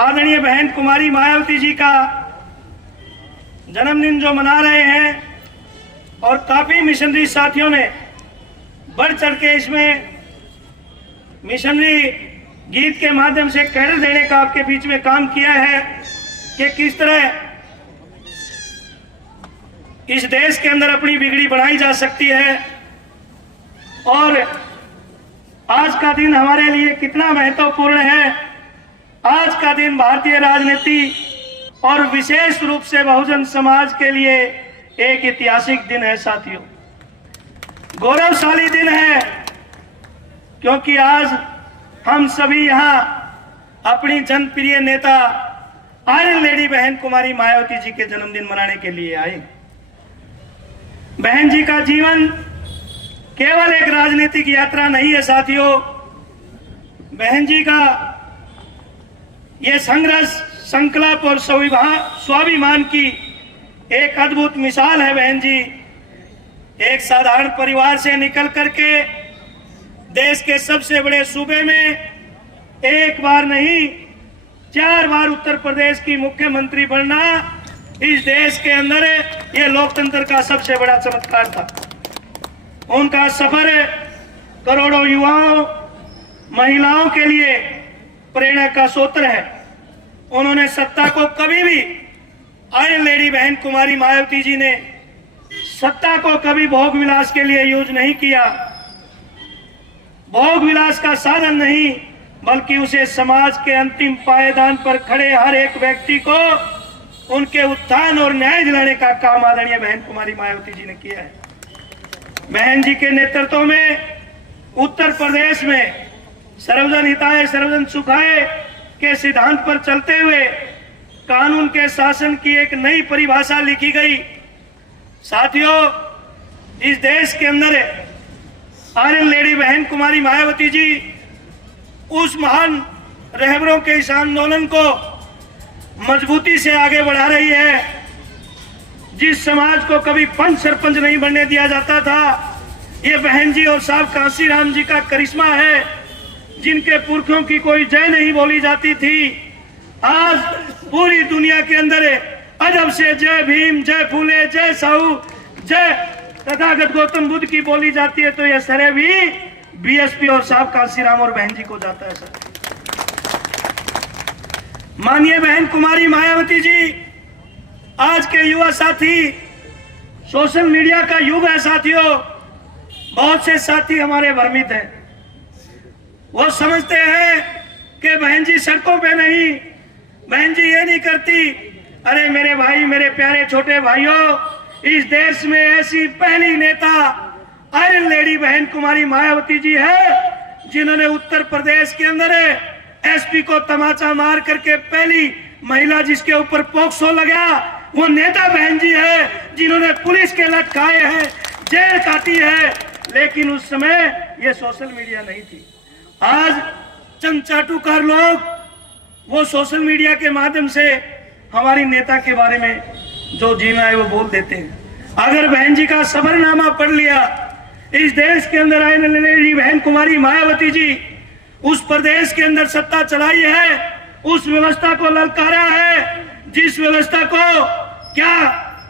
आदरणीय बहन कुमारी मायावती जी का जन्मदिन जो मना रहे हैं और काफी मिशनरी साथियों ने बढ़ चढ़ के इसमें मिशनरी गीत के माध्यम से कैडर देने का आपके बीच में काम किया है कि किस तरह इस देश के अंदर अपनी बिगड़ी बनाई जा सकती है और आज का दिन हमारे लिए कितना महत्वपूर्ण है। आज का दिन भारतीय राजनीति और विशेष रूप से बहुजन समाज के लिए एक ऐतिहासिक दिन है साथियों, गौरवशाली दिन है, क्योंकि आज हम सभी यहाँ अपनी जनप्रिय नेता आयरन लेडी बहन कुमारी मायावती जी के जन्मदिन मनाने के लिए आए। बहन जी का जीवन केवल एक राजनीतिक यात्रा नहीं है साथियों, बहन जी का ये संघर्ष, संकल्प और स्वाभिमान की एक अद्भुत मिसाल है। बहन जी एक साधारण परिवार से निकल करके देश के सबसे बड़े सूबे में एक बार नहीं 4 बार उत्तर प्रदेश की मुख्यमंत्री बनना इस देश के अंदर ये लोकतंत्र का सबसे बड़ा चमत्कार था। उनका सफर करोड़ों युवाओं, महिलाओं के लिए प्रेरणा का स्रोत है। उन्होंने सत्ता को कभी भी, आयरन लेडी बहन कुमारी मायावती जी ने सत्ता को कभी भोग विलास के लिए यूज नहीं किया, भोग विलास का साधन नहीं, बल्कि उसे समाज के अंतिम पायदान पर खड़े हर एक व्यक्ति को उनके उत्थान और न्याय दिलाने का काम आदरणीय बहन कुमारी मायावती जी ने किया है। बहन जी के नेतृत्व में उत्तर प्रदेश में सर्वजन हिताय सर्वजन सुखाय के सिद्धांत पर चलते हुए कानून के शासन की एक नई परिभाषा लिखी गई। साथियों, इस देश के अंदर आयरन लेडी बहन कुमारी मायावती जी उस महान रहबरों के इस आंदोलन को मजबूती से आगे बढ़ा रही है। जिस समाज को कभी पंच सरपंच नहीं बनने दिया जाता था, ये बहन जी और साहब कांसीराम जी का करिश्मा है। जिनके पुरखों की कोई जय नहीं बोली जाती थी, आज पूरी दुनिया के अंदर अजब से जय भीम, जय फूले, जय साहू, जय तथागत गौतम बुद्ध की बोली जाती है, तो यह सरे भी बीएसपी और साहब कांसीराम और बहन जी को जाता है सर। माननीय बहन कुमारी मायावती जी, आज के युवा साथी, सोशल मीडिया का युग है साथियों, बहुत से साथी हमारे भ्रमित हैं। वो समझते हैं कि बहन जी सड़कों पे नहीं, बहन जी ये नहीं करती। अरे मेरे भाई, मेरे प्यारे छोटे भाइयों, इस देश में ऐसी पहली नेता आयरन लेडी बहन कुमारी मायावती जी है, जिन्होंने उत्तर प्रदेश के अंदर एसपी को तमाचा मार करके पहली महिला जिसके ऊपर पॉक्सो लगा, वो नेता बहन जी है, जिन्होंने पुलिस के लट खाए हैं, जेल काटी है। लेकिन उस समय ये सोशल मीडिया नहीं थी। आज चंद चाटुकार लोग वो सोशल मीडिया के माध्यम से हमारी नेता के बारे में जो जीना है वो बोल देते हैं। अगर बहन जी का सफरनामा पढ़ लिया, इस देश के अंदर आयरन लेडी बहन कुमारी मायावती जी उस प्रदेश के अंदर सत्ता चलाई है, उस व्यवस्था को ललकारा है, जिस व्यवस्था को क्या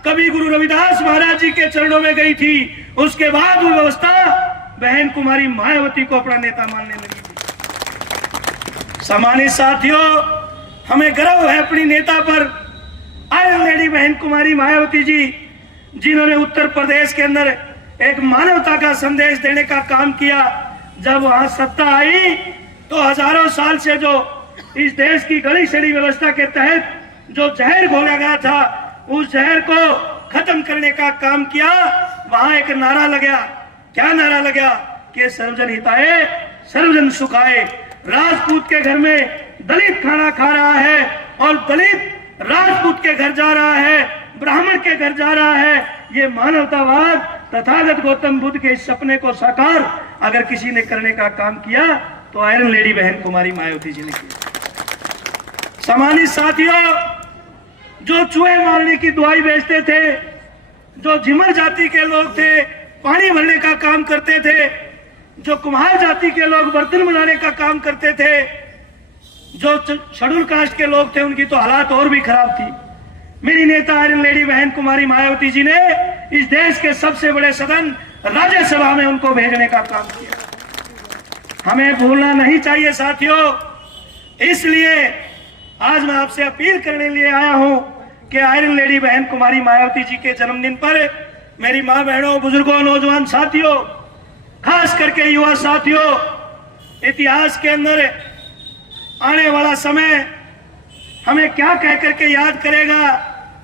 कभी गुरु रविदास महाराज जी के चरणों में गई थी, उसके बाद वो व्यवस्था बहन कुमारी मायावती को अपना नेता मानने लगी थी। सम्मानित साथियों, हमें गर्व है अपनी नेता पर, आयरन लेडी बहन कुमारी मायावती जी, जिन्होंने उत्तर प्रदेश के अंदर एक मानवता का संदेश देने का काम किया। जब वहां सत्ता आई तो हजारों साल से जो इस देश की गली सड़ी व्यवस्था के तहत जो जहर घोला गया था, उस जहर को खत्म करने का काम किया। वहां एक नारा लगा, क्या नारा लगा कि सर्वजन हिताय सर्वजन सुखाय। राजपूत के घर में दलित खाना खा रहा है और दलित राजपूत के घर जा रहा है, ब्राह्मण के घर जा रहा है। ये मानवतावाद, तथागत गौतम बुद्ध के इस सपने को साकार अगर किसी ने करने का काम किया तो आयरन लेडी बहन कुमारी मायावती जी ने किया। सम्मानित साथियों, जो चूहे मारने की दुआई बेचते थे, जो झिमर जाति के लोग थे, पानी भरने का काम करते थे, जो कुम्हार जाति के लोग बर्तन बनाने का काम करते थे, जो शेड्यूल कास्ट के लोग थे उनकी तो हालात और भी खराब थी। मेरी नेता आयरन लेडी बहन कुमारी मायावती जी ने इस देश के सबसे बड़े सदन राज्यसभा में उनको भेजने का काम किया। हमें भूलना नहीं चाहिए साथियों। इसलिए आज मैं आपसे अपील करने लिए आया हूं कि आयरन लेडी बहन कुमारी मायावती जी के जन्मदिन पर मेरी मां बहनों, बुजुर्गों, नौजवान साथियों, खास करके युवा साथियों, इतिहास के अंदर आने वाला समय हमें क्या कह करके याद करेगा,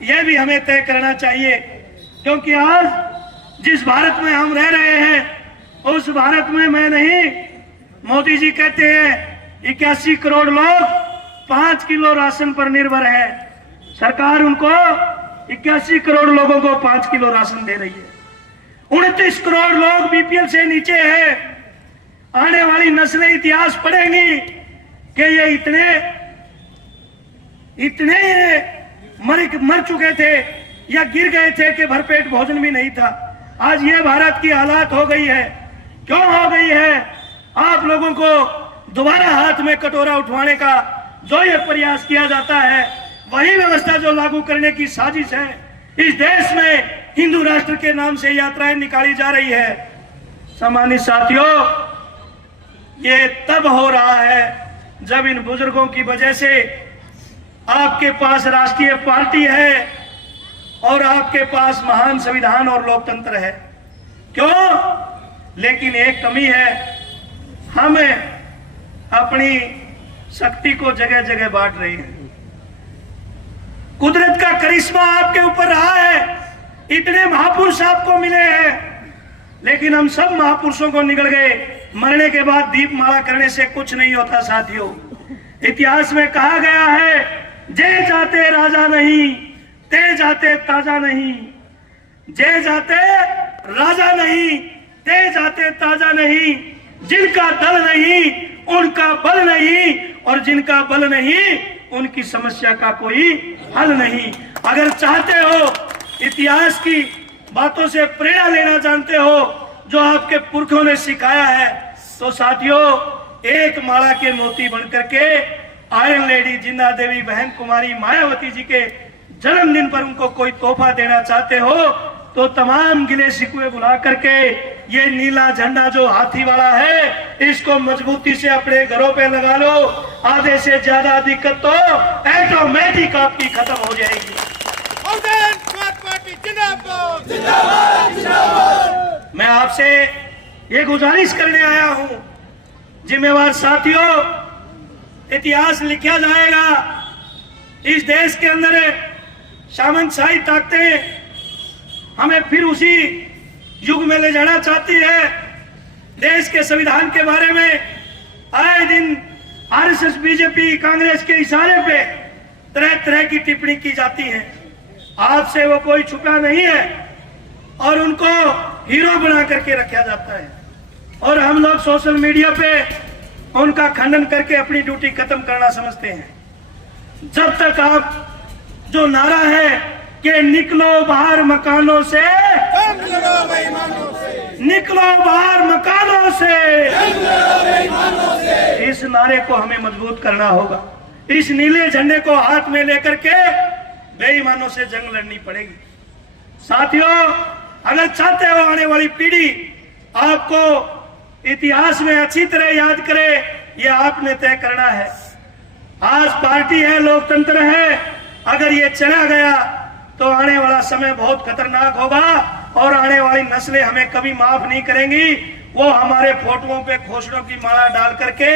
यह भी हमें तय करना चाहिए। क्योंकि आज जिस भारत में हम रह रहे हैं उस भारत में मैं नहीं, मोदी जी कहते हैं 81 करोड़ लोग 5 किलो राशन पर निर्भर है। सरकार उनको 81 करोड़ लोगों को 5 किलो राशन दे रही है। 29 करोड़ लोग बीपीएल से नीचे है। आने वाली नस्लें इतिहास पढ़ेंगी कि ये इतने मर चुके थे या गिर गए थे कि भरपेट भोजन भी नहीं था। आज ये भारत की हालात हो गई है। क्यों हो गई है? आप लोगों को दोबारा हाथ में कटोरा उठवाने का जो ये प्रयास किया जाता है, वही व्यवस्था जो लागू करने की साजिश है। इस देश में हिंदू राष्ट्र के नाम से यात्राएं निकाली जा रही है। सम्मानित साथियों, ये तब हो रहा है जब इन बुजुर्गों की वजह से आपके पास राष्ट्रीय पार्टी है और आपके पास महान संविधान और लोकतंत्र है। क्यों? लेकिन एक कमी है, हम अपनी शक्ति को जगह जगह बांट रहे हैं। कुदरत का करिश्मा आपके ऊपर रहा है, इतने महापुरुष आपको मिले हैं, लेकिन हम सब महापुरुषों को निगल गए। मरने के बाद दीपमाला करने से कुछ नहीं होता साथियों। इतिहास में कहा गया है, जे जाते राजा नहीं, ते जाते ताजा नहीं। जे जाते राजा नहीं, ते जाते ताजा नहीं। जिनका दल नहीं उनका बल नहीं, और जिनका बल नहीं उनकी समस्या का कोई हल नहीं। अगर चाहते हो इतिहास की बातों से प्रेरणा लेना जानते हो जो आपके पुरखों ने सिखाया है, तो साथियों एक माला के मोती बनकर के आयरन लेडी जिंदा देवी बहन कुमारी मायावती जी के जन्मदिन पर उनको कोई तोहफा देना चाहते हो तो तमाम गिले शिकवे बुला करके ये नीला झंडा जो हाथी वाला है इसको मजबूती से अपने घरों पे लगा लो। आधे से ज्यादा दिक्कत तो ऑटोमेटिक आपकी खत्म हो जाएगी। मैं आपसे ये गुजारिश करने आया हूं, जिम्मेवार साथियों, इतिहास लिखा जाएगा। इस देश के अंदर सामंतशाही ताकतें हमें फिर उसी युग में ले जाना चाहती है। देश के संविधान के बारे में आए दिन आरएसएस, बीजेपी, कांग्रेस के इशारे पे तरह तरह की टिप्पणी की जाती है। आपसे वो कोई छुपा नहीं है और उनको हीरो बना करके रखा जाता है, और हम लोग सोशल मीडिया पे उनका खंडन करके अपनी ड्यूटी खत्म करना समझते हैं। जब तक आप जो नारा है कि निकलो बाहर मकानों से, निकलो बाहर मकानों से, इस नारे को हमें मजबूत करना होगा। इस नीले झंडे को हाथ में लेकर के बेईमानों से जंग लड़नी पड़ेगी। साथियों, अगर चाहते हो आने वाली पीढ़ी आपको इतिहास में अच्छी तरह याद करे, ये आपने तय करना है। आज पार्टी है, लोकतंत्र है, अगर ये चला गया तो आने वाला समय बहुत खतरनाक होगा और आने वाली नस्लें हमें कभी माफ नहीं करेंगी। वो हमारे फोटोओं पे घोषणों की माला डाल करके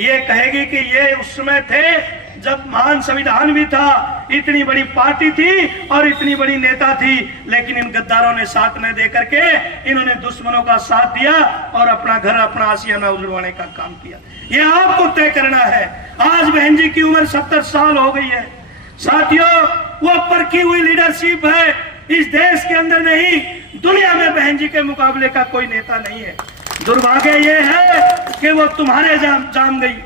ये कहेगी कि ये उस समय थे जब महान संविधान भी था, इतनी बड़ी पार्टी थी और इतनी बड़ी नेता थी, लेकिन इन गद्दारों ने साथ न दे करके इन्होंने दुश्मनों का साथ दिया और अपना घर, अपना आशियाना उजड़वाने का काम किया। ये आपको तय करना है। आज बहन जी की उम्र 70 साल हो गई है। साथियों, वो परखी हुई लीडरशिप है। इस देश के अंदर नहीं, दुनिया में बहन जी के मुकाबले का कोई नेता नहीं है। दुर्भाग्य ये है कि वो तुम्हारे जाम गई।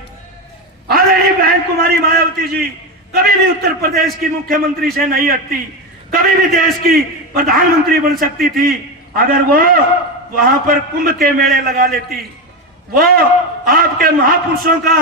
आदरणीय बहन कुमारी मायावती जी कभी भी उत्तर प्रदेश की मुख्यमंत्री से नहीं हटती, कभी भी देश की प्रधानमंत्री बन सकती थी अगर वो वहां पर कुंभ के मेले लगा लेती। वो आपके महापुरुषों का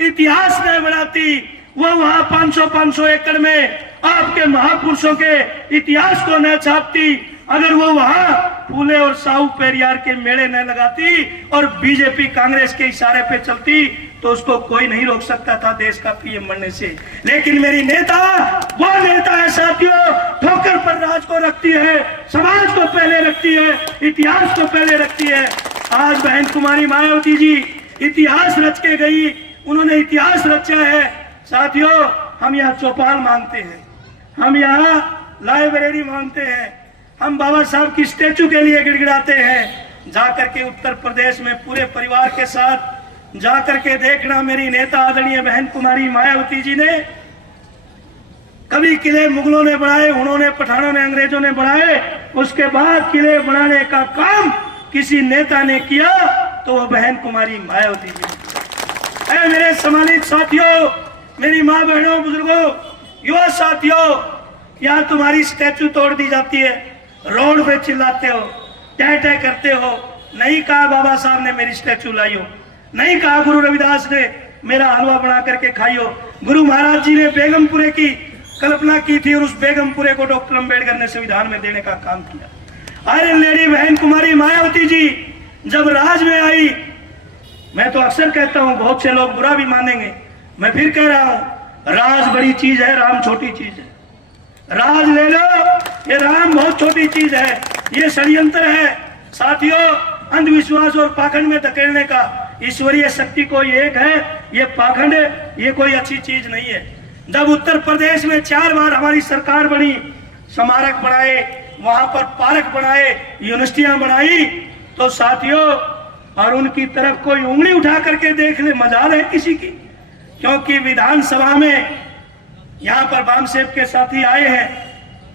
इतिहास नहीं बनाती, वो वहां 500 एकड़ में आपके महापुरुषों के इतिहास को न छापती, अगर वो वहां फूले और साहू पेरियार के मेले न लगाती और बीजेपी कांग्रेस के इशारे पे चलती तो उसको कोई नहीं रोक सकता था देश का पीएम बनने से। लेकिन मेरी नेता वो नेता है साथियों, ठोकर पर राज को रखती है, समाज को पहले रखती है, इतिहास को पहले रखती है। आज बहन कुमारी मायावती जी इतिहास रच के गई, उन्होंने इतिहास रचा है। साथियों, हम यहाँ चौपाल मांगते हैं, हम यहाँ लाइब्रेरी मांगते हैं, हम बाबा साहब की स्टेचू के लिए गिड़गिड़ाते हैं। जाकर के उत्तर प्रदेश में पूरे परिवार के साथ जाकर के देखना, मेरी नेता आदरणीय बहन कुमारी मायावती जी ने कभी किले मुगलों ने बनाए, उन्होंने पठानों ने, अंग्रेजों ने बनाए, उसके बाद किले बनाने का काम किसी नेता ने किया तो वो बहन कुमारी मायावती जी। ऐ मेरे सम्मानित साथियों, मेरी माँ बहनों, बुजुर्गों, युवा साथियों, यहाँ तुम्हारी स्टैचू तोड़ दी जाती है, रोड पे चिल्लाते हो, टह टह करते हो। नहीं कहा बाबा साहब ने मेरी स्टैचू लाई हो, नहीं कहा गुरु रविदास ने मेरा हलवा बना करके खाई हो, गुरु महाराज जी ने बेगमपुरे की कल्पना की थी और उस बेगमपुरे को डॉक्टर अंबेडकर ने संविधान में देने का काम किया। आयरन लेडी बहन कुमारी मायावती जी जब राज में आई, मैं तो अक्सर कहता हूं, बहुत से लोग बुरा भी मानेंगे, मैं फिर कह रहा हूं, राज बड़ी चीज है, राम छोटी चीज है। राज ले लो, ये राम बहुत छोटी चीज है, ये षड्यंत्र है। साथियों, अंधविश्वास और पाखंड में धकेलने का ईश्वरीय शक्ति कोई एक है, ये पाखंड है, ये कोई अच्छी चीज नहीं है। जब उत्तर प्रदेश में 4 बार हमारी सरकार बनी, स्मारक बनाए, वहां पर पार्क बनाए, यूनिवर्सिटियां बनाई, तो साथियों, और उनकी तरफ कोई उंगली उठा करके देख ले, मजाल है किसी की? क्योंकि विधानसभा में यहाँ पर बामसेब के साथी आए हैं,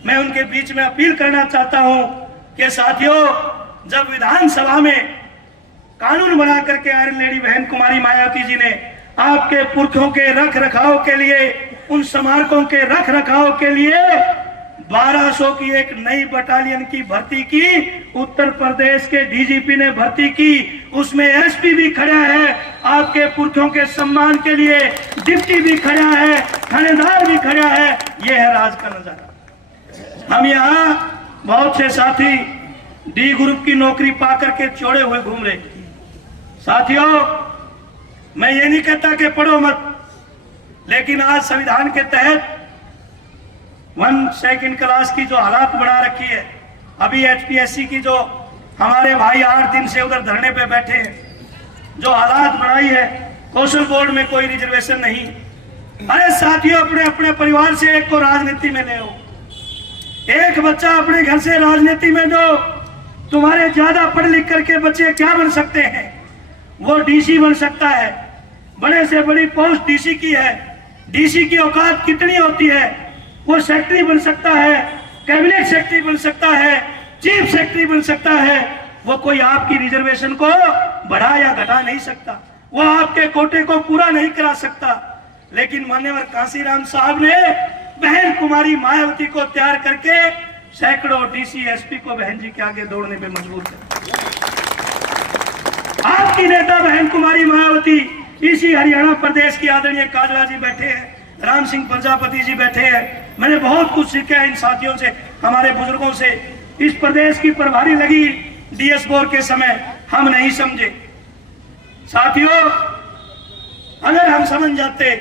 मैं उनके बीच में अपील करना चाहता हूं कि साथियों, जब विधानसभा में कानून बना करके आयरन लेडी बहन कुमारी मायावती जी ने आपके पुरखों के रख रखाव के लिए, उन स्मारकों के रख रखाव के लिए 1200 की एक नई बटालियन की भर्ती की, उत्तर प्रदेश के डीजीपी ने भर्ती की, उसमें एसपी भी खड़ा है, आपके पुरखों के सम्मान के लिए डिप्टी भी खड़ा है, थानेदार भी खड़ा है। यह है राज का नजारा। हम यहाँ बहुत से साथी डी ग्रुप की नौकरी पाकर के चौड़े हुए घूम रहे। साथियों, मैं ये नहीं कहता कि पढ़ो मत, लेकिन आज संविधान के तहत 1 सेकंड क्लास की जो हालात बना रखी है, अभी एचपीएससी की जो हमारे भाई 8 दिन से उधर धरने पे बैठे हैं, जो हालात बनाई है, कौशल बोर्ड में कोई रिजर्वेशन नहीं। अरे साथियों, अपने अपने परिवार से एक को राजनीति में ले आओ, एक बच्चा अपने घर से राजनीति में दो। तुम्हारे ज्यादा पढ़ लिख करके बच्चे क्या बन सकते हैं? वो डीसी बन सकता है, बड़े से बड़ी पोस्ट डीसी की है। डीसी की औकात कितनी होती है? वो सेक्रेटरी बन सकता है, कैबिनेट सेक्रेटरी बन सकता है, चीफ सेक्रेटरी बन सकता है। वो कोई आपकी रिजर्वेशन को बढ़ा या घटा नहीं सकता, वो आपके कोटे को पूरा नहीं करा सकता। लेकिन मान्यवर कांसीराम साहब ने बहन कुमारी मायावती को तैयार करके सैकड़ों डीसी एसपी को बहन जी के आगे दौड़ने पे मजबूर कर। आपकी नेता बहन कुमारी मायावती, इसी हरियाणा प्रदेश की आदरणीय काजला जी बैठे हैं, राम सिंह प्रजापति जी बैठे हैं। मैंने बहुत कुछ सीखा है इन साथियों से, हमारे बुजुर्गों से। इस प्रदेश की प्रभारी लगी डीएस बोर के समय, हम नहीं समझे। साथियों, अगर हम समझ जाते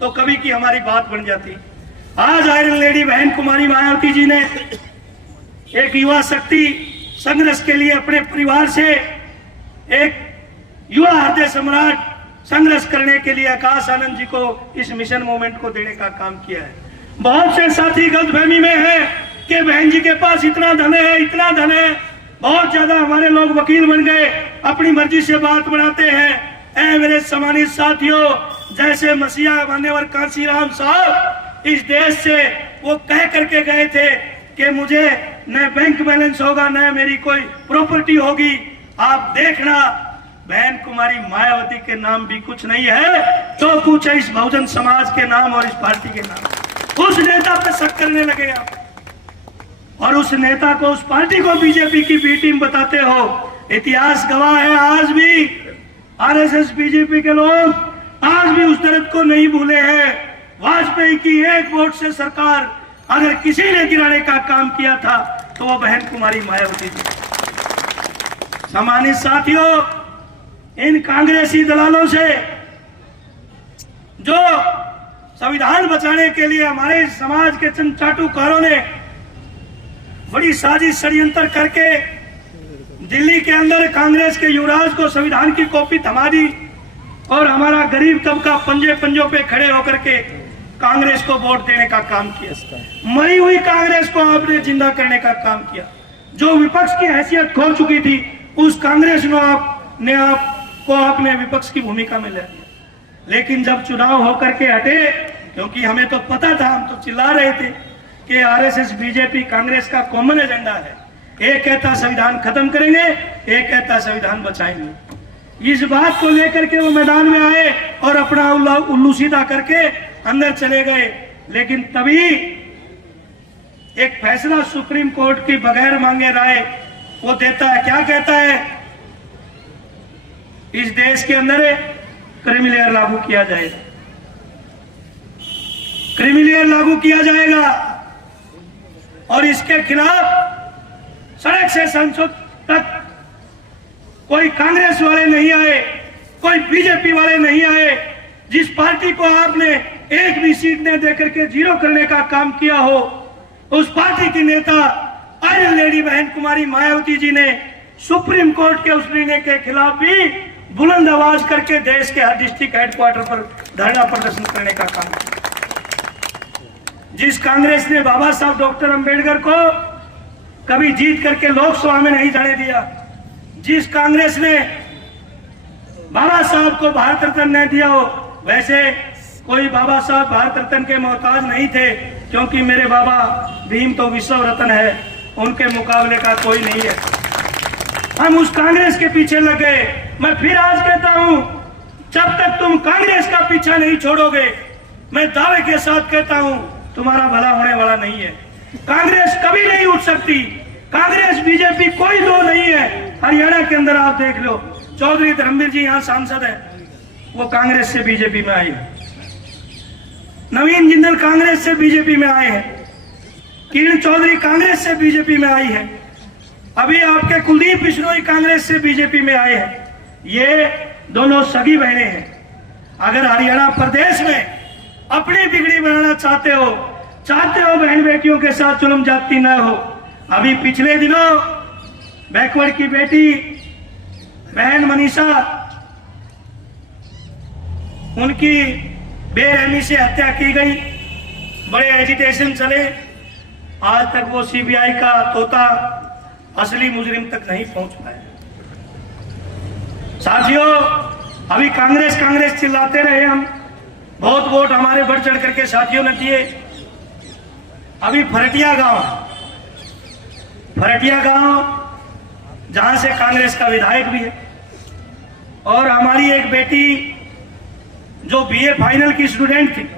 तो कभी की हमारी बात बन जाती। आज आयरन लेडी बहन कुमारी मायावती जी ने एक युवा शक्ति संघर्ष के लिए अपने परिवार से एक युवा हृदय सम्राट संघर्ष करने के लिए आकाश आनंद जी को इस मिशन मूवमेंट को देने का काम किया है। बहुत से साथी गलतफहमी में है कि बहन जी के पास इतना धन है, इतना धन है। बहुत ज्यादा हमारे लोग वकील बन गए, अपनी मर्जी से बात बनाते हैं। ऐ मेरे सम्मानित साथियों, जैसे मसीहा मान्यवर कांसीराम साहब इस देश से वो कह करके गए थे कि मुझे न बैंक बैलेंस होगा, न मेरी कोई प्रॉपर्टी होगी। आप देखना, बहन कुमारी मायावती के नाम भी कुछ नहीं है, तो कुछ है इस बहुजन समाज के नाम और इस पार्टी के नाम। उस नेता पे शक करने लगे आप, और उस नेता को, उस पार्टी को बीजेपी की बी टीम बताते हो। इतिहास गवाह है, आज भी आरएसएस बीजेपी के लोग आज आज भी उस दर्द को नहीं भूले हैं। वाजपेयी की एक वोट से सरकार अगर किसी ने गिराने का काम किया था तो वो बहन कुमारी मायावती जी। सम्मानित साथियों, इन कांग्रेसी दलालों से जो संविधान बचाने के लिए हमारे समाज के चंद चाटुकारों ने बड़ी साजिश षड्यंत्र करके दिल्ली के अंदर कांग्रेस के युवराज को संविधान की कॉपी थमा दी और हमारा गरीब तबका पंजे पंजों पे खड़े होकर के कांग्रेस को वोट देने का काम किया। मरी हुई कांग्रेस को आपने जिंदा करने का काम किया। जो विपक्ष की हैसियत खो चुकी थी उस कांग्रेस ने आपको आपने विपक्ष की भूमिका में ले लिया। लेकिन जब चुनाव होकर के हटे, क्योंकि हमें तो पता था, हम तो चिल्ला रहे थे कि आरएसएस बीजेपी कांग्रेस का कॉमन एजेंडा है। एक कहता संविधान खत्म करेंगे, एक कहता संविधान बचाएंगे। इस बात को लेकर के वो मैदान में आए और अपना उल्लू सीधा करके अंदर चले गए। लेकिन तभी एक फैसला सुप्रीम कोर्ट की बगैर मांगे राय वो देता है। क्या कहता है? इस देश के अंदर क्रीमी लेयर लागू किया जाएगा, क्रीमी लेयर लागू किया जाएगा और इसके खिलाफ सड़क से संसद तक कोई कांग्रेस वाले नहीं आए, कोई बीजेपी वाले नहीं आए। जिस पार्टी को आपने एक भी सीट ने देकर के जीरो करने का काम किया हो, उस पार्टी की नेता आयरन लेडी बहन कुमारी मायावती जी ने सुप्रीम कोर्ट के उस निर्णय के खिलाफ भी बुलंद आवाज करके देश के हर डिस्ट्रिक्ट हेडक्वार्टर पर धरना प्रदर्शन करने का काम किया। जिस कांग्रेस ने बाबा साहब डॉक्टर अंबेडकर को कभी जीत करके लोकसभा में नहीं जाने दिया, जिस कांग्रेस ने बाबा साहब को भारत रत्न नहीं दिया हो, वैसे कोई बाबा साहब भारत रत्न के मोहताज नहीं थे, क्योंकि मेरे बाबा भीम तो विश्व रत्न है, उनके मुकाबले का कोई नहीं है। हम उस कांग्रेस के पीछे लग गए। मैं फिर आज कहता हूं, जब तक तुम कांग्रेस का पीछा नहीं छोड़ोगे, मैं दावे के साथ कहता हूं तुम्हारा भला होने वाला नहीं है। कांग्रेस कभी नहीं उठ सकती। कांग्रेस बीजेपी कोई दो नहीं है। हरियाणा के अंदर आप देख लो, चौधरी धर्मवीर जी यहाँ सांसद है, वो कांग्रेस से बीजेपी में आए। नवीन जिंदल कांग्रेस से बीजेपी में आए हैं, किरण चौधरी कांग्रेस से बीजेपी में आई है, अभी आपके कुलदीप बिश्नोई कांग्रेस से बीजेपी में आए हैं। ये दोनों सगी बहनें हैं। अगर हरियाणा प्रदेश में अपनी बिगड़ी बनाना चाहते हो बहन बेटियों के साथ जुल्म जाती न हो। अभी पिछले दिनों बैकवर्ड की बेटी बहन मनीषा, उनकी बेरहमी से हत्या की गई, बड़े एजिटेशन चले, आज तक वो सीबीआई का तोता असली मुजरिम तक नहीं पहुंच पाए। साथियों, अभी कांग्रेस चिल्लाते रहे हम, बहुत वोट हमारे बढ़ चढ़ करके साथियों ने दिए। अभी फरटिया गांव जहां से कांग्रेस का विधायक भी है, और हमारी एक बेटी जो बीए फाइनल की स्टूडेंट थी,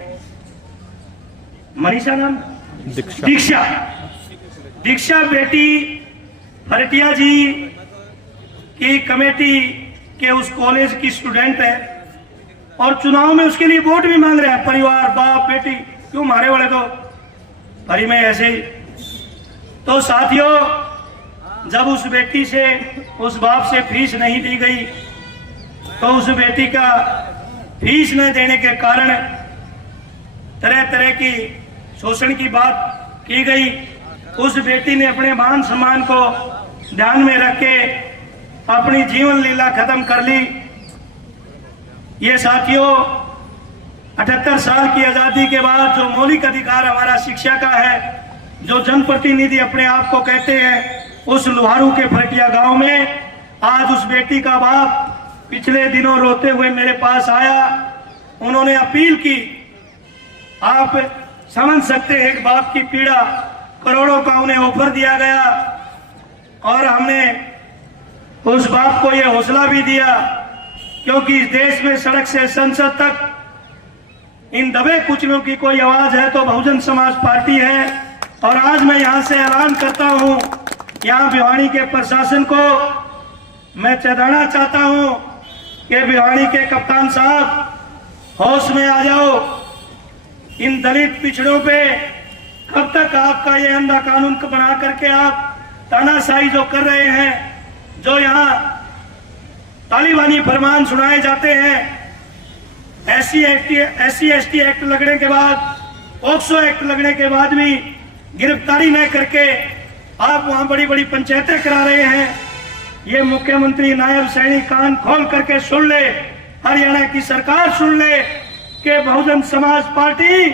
मनीषा नाम, दीक्षा बेटी फरटिया जी की कमेटी के उस कॉलेज की स्टूडेंट है और चुनाव में उसके लिए वोट भी मांग रहे हैं। परिवार, बाप, बेटी, क्यों मारे वाले तो भरी में ऐसे ही। तो साथियों, जब उस बेटी से, उस बाप से फीस नहीं दी गई, तो उस बेटी का फीस न देने के कारण तरह तरह की शोषण की बात की गई। उस बेटी ने अपने मान सम्मान को ध्यान में रख के अपनी जीवन लीला खत्म कर ली। ये साथियों, 78 साल की आजादी के बाद जो मौलिक अधिकार हमारा शिक्षा का है, जो जनप्रतिनिधि अपने आप को कहते हैं, उस लोहारू के फरटिया गांव में आज उस बेटी का बाप पिछले दिनों रोते हुए मेरे पास आया। उन्होंने अपील की। आप समझ सकते हैं एक बाप की पीड़ा। करोड़ों का उन्हें ऑफर दिया गया और हमने उस बाप को यह हौसला भी दिया, क्योंकि इस देश में सड़क से संसद तक इन दबे कुचलों की कोई आवाज है तो बहुजन समाज पार्टी है। और आज मैं यहां से ऐलान करता हूं, यहां भिवानी के प्रशासन को मैं चेताना चाहता हूं कि भिवानी के कप्तान साहब होश में आ जाओ। इन दलित पिछड़ों पे कब तक आपका ये अंधा कानून बना करके आप तानाशाही जो कर रहे हैं, जो यहाँ तालिबानी फरमान सुनाए जाते हैं, एससी एसटी एक्ट लगने के बाद, पॉक्सो एक्ट लगने के बाद भी गिरफ्तारी न करके आप वहां बड़ी बड़ी पंचायतें करा रहे हैं। ये मुख्यमंत्री नायब सैनी कान खोल करके सुन ले, हरियाणा की सरकार सुन ले कि बहुजन समाज पार्टी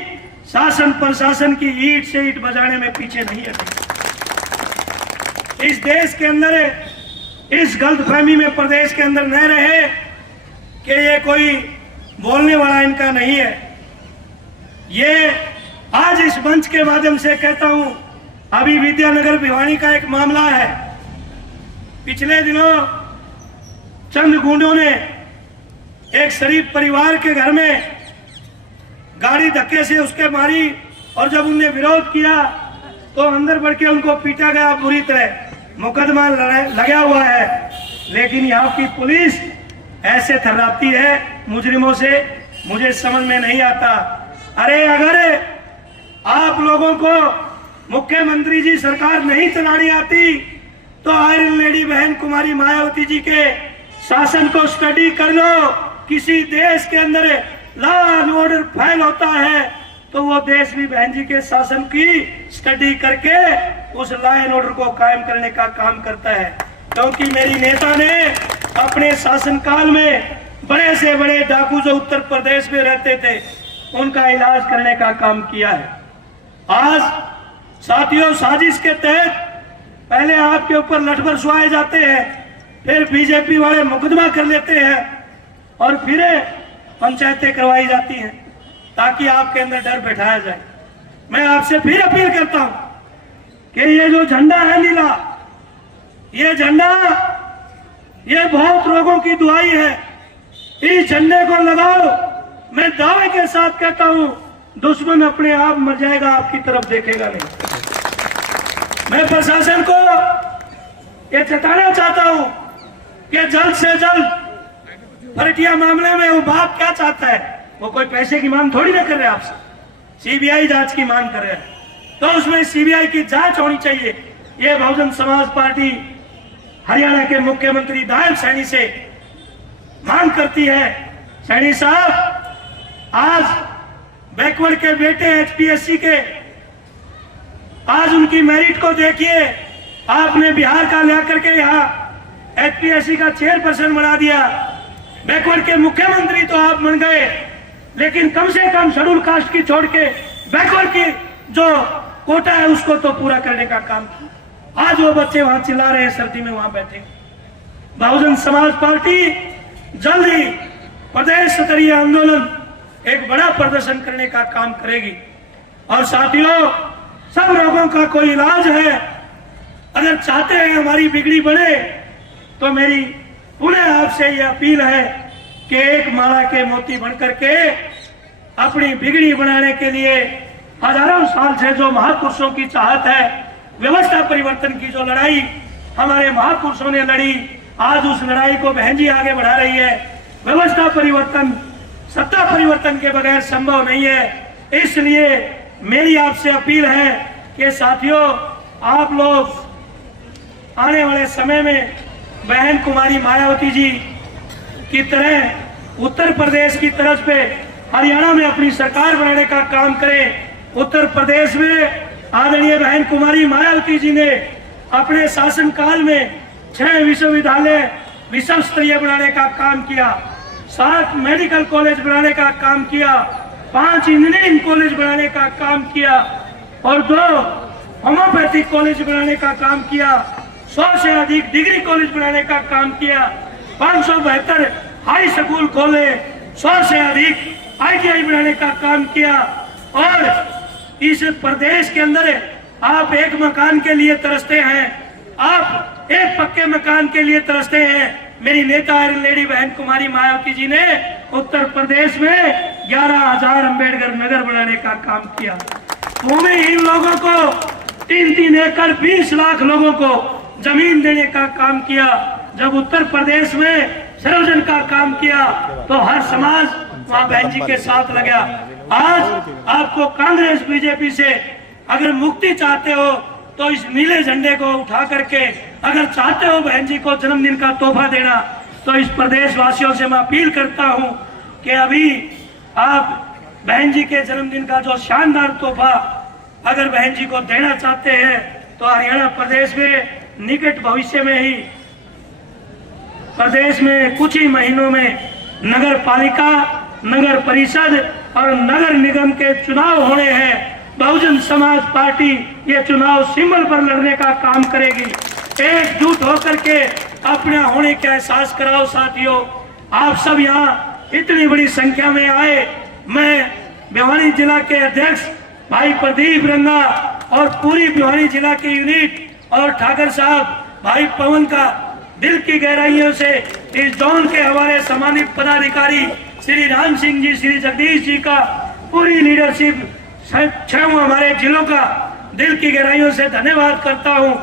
शासन प्रशासन की ईंट से ईंट बजाने में पीछे नहीं हटेगी। इस देश के अंदर इस गलतफहमी में प्रदेश के अंदर न रहे कि ये कोई बोलने वाला इनका नहीं है। ये आज इस मंच के माध्यम से कहता हूं, अभी विद्यानगर भिवानी का एक मामला है। पिछले दिनों चंद गुंडों ने एक शरीफ परिवार के घर में गाड़ी धक्के से उसके मारी और जब उनने विरोध किया तो अंदर बढ़ के उनको पीटा गया बुरी तरह। मुकदमा लगा हुआ है, लेकिन यहाँ की पुलिस ऐसे थर्राती है मुजरिमों से, मुझे समझ में नहीं आता। अरे अगर आप लोगों को मुख्यमंत्री जी सरकार नहीं चलानी आती तो आयरन लेडी बहन कुमारी मायावती जी के शासन को स्टडी कर लो। किसी देश के अंदर लॉ एंड ऑर्डर फेल होता है तो वो देश भी बहन जी के शासन की स्टडी करके उस लॉ एंड ऑर्डर को कायम करने का काम करता है। क्योंकि मेरी नेता ने अपने शासनकाल में बड़े से बड़े डाकू जो उत्तर प्रदेश में रहते थे उनका इलाज करने का काम किया है। आज साथियों, साजिश के तहत पहले आपके ऊपर लठ बरसवाए जाते हैं, फिर बीजेपी वाले मुकदमा कर लेते हैं और फिर पंचायतें करवाई जाती हैं ताकि आपके अंदर डर बैठाया जाए। मैं आपसे फिर अपील करता हूं कि ये जो झंडा है नीला, ये झंडा ये बहुत लोगों की दुआई है। इस झंडे को लगाओ। मैं दावे के साथ कहता हूं, दुश्मन अपने आप मर जाएगा, आपकी तरफ देखेगा नहीं। मैं प्रशासन को ये चेताना चाहता हूं कि जल्द से जल्द फरटिया मामले में वो बाप क्या चाहता है, वो कोई पैसे की मांग थोड़ी ना कर रहे आपसे, सीबीआई जांच की मांग कर रहे हैं, तो उसमें सीबीआई की जांच होनी चाहिए। ये बहुजन समाज पार्टी हरियाणा के मुख्यमंत्री नायब सैनी से मांग करती है। सैनी साहब, आज बैकवर्ड के बेटे एचपीएससी के, आज उनकी मेरिट को देखिए। आपने बिहार का लेकर के यहाँ एचपीएससी का चेयरपर्सन बना दिया। बैकवर्ड के मुख्यमंत्री तो आप बन गए, लेकिन कम से कम शेड्यूल कास्ट की छोड़ के बैकवर्ड की जो कोटा है उसको तो पूरा करने का काम किया। आज वो बच्चे वहां चिल्ला रहे हैं, सर्दी में वहां बैठे। बहुजन समाज पार्टी जल्द ही प्रदेश स्तरीय आंदोलन, एक बड़ा प्रदर्शन करने का काम करेगी। और साथियों, सब रोगों का कोई इलाज है। अगर चाहते हैं हमारी बिगड़ी बढ़े तो मेरी पुनः आपसे ये अपील है कि एक माला के मोती बनकर के अपनी बिगड़ी बनाने के लिए हजारों साल से जो महापुरुषों की चाहत है, व्यवस्था परिवर्तन की जो लड़ाई हमारे महापुरुषों ने लड़ी, आज उस लड़ाई को बहन जी आगे बढ़ा रही है। व्यवस्था परिवर्तन सत्ता परिवर्तन के बगैर संभव नहीं है। इसलिए मेरी आपसे अपील है कि साथियों, आप लोग आने वाले समय में बहन कुमारी मायावती जी की तरह उत्तर प्रदेश की तरफ पे हरियाणा में अपनी सरकार बनाने का काम करें। उत्तर प्रदेश में आदरणीय बहन कुमारी मायावती जी ने अपने शासनकाल में 6 विश्वविद्यालय विश्व स्तरीय बनाने का काम किया, 7 मेडिकल कॉलेज बनाने का काम किया, 5 इंजीनियरिंग कॉलेज बनाने का काम किया और 2 होम्योपैथिक कॉलेज बनाने का काम किया, 100 से अधिक डिग्री कॉलेज बनाने का काम किया, 572 हाई स्कूल खोले, 100 से अधिक ITI बनाने का काम किया। और इस प्रदेश के अंदर आप एक मकान के लिए तरसते हैं, आप एक पक्के मकान के लिए तरसते हैं। मेरी नेता आयरन लेडी बहन कुमारी मायावती जी ने उत्तर प्रदेश में 11,000 अम्बेडकर नगर बनाने का काम किया। भूमिहीन लोगों को 3-3 एकड़ 20 लाख लोगों को जमीन देने का काम किया। जब उत्तर प्रदेश में सर्वजन का काम किया तो हर समाज वहां बहन जी के साथ लगा। आज आपको कांग्रेस बीजेपी से अगर मुक्ति चाहते हो तो इस नीले झंडे को उठा करके, अगर चाहते हो बहन जी को जन्मदिन का तोहफा देना, तो इस प्रदेश वासियों से मैं अपील करता हूं कि अभी आप बहन जी के जन्मदिन का जो शानदार तोहफा अगर बहन जी को देना चाहते हैं तो हरियाणा प्रदेश में निकट भविष्य में ही प्रदेश में कुछ ही महीनों में नगर पालिका, नगर परिषद और नगर निगम के चुनाव होने हैं। बहुजन समाज पार्टी ये चुनाव सिंबल पर लड़ने का काम करेगी। एकजुट होकर के अपना होने का एहसास कराओ साथियों। आप सब यहाँ इतनी बड़ी संख्या में आए। मैं भिवानी जिला के अध्यक्ष भाई प्रदीप रंगा और पूरी भिवानी जिला की यूनिट और ठाकर साहब भाई पवन का दिल की गहराइयों से इस जोन के हमारे सम्मानित पदाधिकारी श्री राम सिंह जी, श्री जगदीश जी का, पूरी लीडरशिप 6 हमारे जिलों का दिल की गहराइयों से धन्यवाद करता हूं।